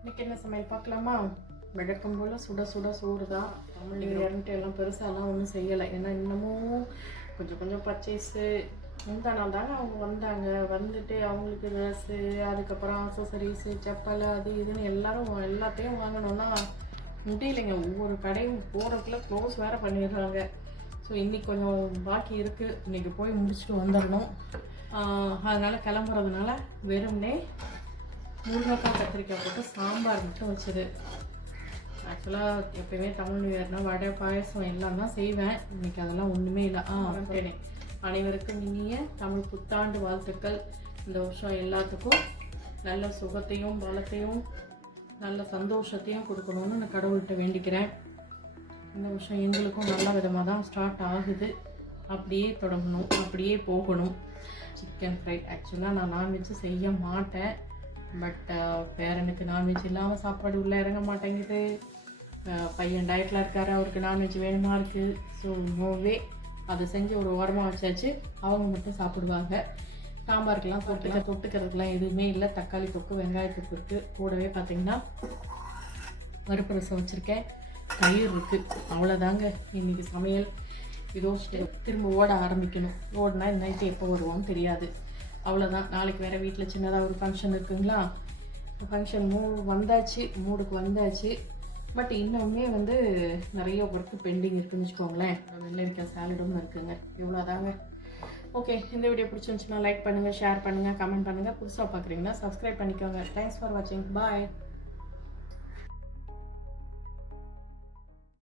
இன்னைக்கு என்ன சமையல் பார்க்கலாமா? வழக்கம் போல் சுட சுட சோறு தான். இறந்துட்டு எல்லாம் பெருசாலாம் ஒன்றும் செய்யலை. ஏன்னா இன்னமும் கொஞ்சம் கொஞ்சம் பர்ச்சேஸு. முந்தா நாள் தாங்க அவங்க வந்தாங்க. வந்துட்டு அவங்களுக்கு ட்ரெஸ்ஸு, அதுக்கப்புறம் அக்சசரிஸு, செப்பல், அது இதுன்னு எல்லாத்தையும் வாங்கணுன்னா முடியலைங்க. ஒவ்வொரு கடையும் போகிறதுக்குள்ள க்ளோஸ் வேறு பண்ணிடுறாங்க. ஸோ இன்றைக்கி கொஞ்சம் பாக்கி இருக்குது. இன்றைக்கி போய் முடிச்சுட்டு வந்துடணும். அதனால் கிளம்புறதுனால வெறும்னே முருங்கைக்காய் கத்திரிக்காய் போட்டு சாம்பார் மட்டும் வச்சுது. ஆக்சுவலாக எப்போயுமே தமிழ் நியூ இயர்னால் வடை பாயசம் எல்லாம் தான் செய்வேன். இன்றைக்கி அதெல்லாம் ஒன்றுமே இல்லை. சரிண்ணே. அனைவருக்கும் இனிய தமிழ் புத்தாண்டு வாழ்த்துக்கள். இந்த வருஷம் எல்லாத்துக்கும் நல்ல சுகத்தையும் பலத்தையும் நல்ல சந்தோஷத்தையும் கொடுக்கணும்னு நான் கடவுள்கிட்ட வேண்டிக்கிறேன். இந்த வருஷம் எங்களுக்கும் நல்ல விதமாக தான் ஸ்டார்ட் ஆகுது. அப்படியே தொடங்கணும், அப்படியே போகணும். Chicken fry. ஆக்சுவலாக நான் நான்வெஜ்ஜு செய்ய மாட்டேன். பட் பேரனுக்கு நான்வெஜ் இல்லாமல் சாப்பாடு உள்ளே இறங்க மாட்டேங்குது. பையன் டயட்டில் இருக்கார், அவருக்கு நான்வெஜ் வேணுமா இருக்குது. ஸோ நோவே அதை செஞ்சு ஒரு ஓரமாக வச்சாச்சு. அவங்க மட்டும் சாப்பிடுவாங்க. சாம்பாருக்கெல்லாம் தொட்டுக்கிறதுக்கெலாம் எதுவுமே இல்லை. தக்காளி தொக்கு, வெங்காயத்துக்கு இருக்குது. கூடவே பார்த்திங்கன்னா பருப்பு ரசம் வச்சுருக்கேன், தயிர் இருக்குது. அவ்வளோதாங்க இன்றைக்கி சமையல். இதோ திரும்ப ஓட ஆரம்பிக்கணும். ஓடினா இந்த நைட்டு எப்போ வருவோன்னு தெரியாது. அவ்வளோதான். நாளைக்கு வேறு வீட்டில் சின்னதாக ஒரு ஃபங்க்ஷன் இருக்குங்களா. ஃபங்க்ஷன் மூடுக்கு வந்தாச்சு. பட் இன்னுமே நிறைய ஒர்க்கு பெண்டிங் இருக்குதுன்னு வச்சுக்கோங்களேன். வெள்ளரிக்காய் சாலடும் இருக்குங்க. இவ்வளோதாங்க. ஓகே, இந்த வீடியோ பிடிச்சிருந்துச்சுன்னா லைக் பண்ணுங்கள், ஷேர் பண்ணுங்கள், கமெண்ட் பண்ணுங்கள். புதுசாக பார்க்குறீங்கன்னா சப்ஸ்கிரைப் பண்ணிக்கோங்க. தேங்க்ஸ் ஃபார் வாட்சிங். பாய்.